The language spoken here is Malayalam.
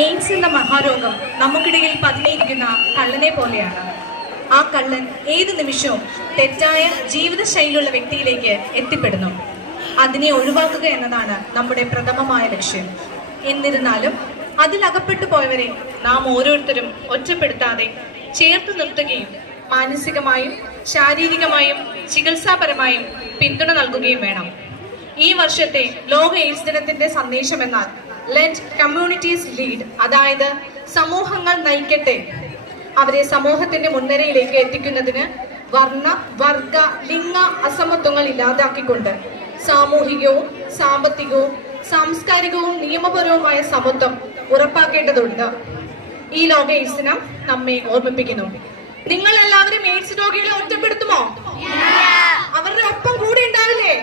എയ്ഡ്സ് എന്ന മഹാരോഗം നമുക്കിടയിൽ പതിയിരിക്കുന്ന കള്ളനെ പോലെയാണ്. ആ കള്ളൻ ഏത് നിമിഷവും തെറ്റായ ജീവിതശൈലിയുള്ള വ്യക്തിയിലേക്ക് എത്തിപ്പെടുന്നു. അതിനെ ഒഴിവാക്കുക എന്നതാണ് നമ്മുടെ പ്രഥമമായ ലക്ഷ്യം. എന്നിരുന്നാലും അതിലകപ്പെട്ടു പോയവരെ നാം ഓരോരുത്തരും ഒറ്റപ്പെടുത്താതെ ചേർത്ത് നിർത്തുകയും മാനസികമായും ശാരീരികമായും ചികിത്സാപരമായും പിന്തുണ നൽകുകയും വേണം. ഈ വർഷത്തെ ലോക എയ്ഡ്സ് ദിനത്തിന്റെ സന്ദേശം എന്നാൽ ലെറ്റ് കമ്മ്യൂണിറ്റീസ് ലീഡ്, അതായത് സമൂഹങ്ങൾ നയിക്കട്ടെ. അവരെ സമൂഹത്തിന്റെ മുൻനിരയിലേക്ക് എത്തിക്കുന്നതിന് വർണ്ണ, വർഗ, ലിംഗ അസമത്വങ്ങൾ ഇല്ലാതാക്കിക്കൊണ്ട് സാമൂഹികവും സാമ്പത്തികവും സാംസ്കാരികവും നിയമപരവുമായ സമത്വം ഉറപ്പാക്കേണ്ടതുണ്ട്. ഈ ലോക എയ്ഡ്സ് ദിനം നമ്മെ ഓർമ്മിപ്പിക്കുന്നു. നിങ്ങൾ എല്ലാവരും എയ്ഡ്സ് രോഗികളെ ഒറ്റപ്പെടുത്തുമോ? അവരുടെ ഒപ്പം കൂടെ ഉണ്ടാവില്ലേ?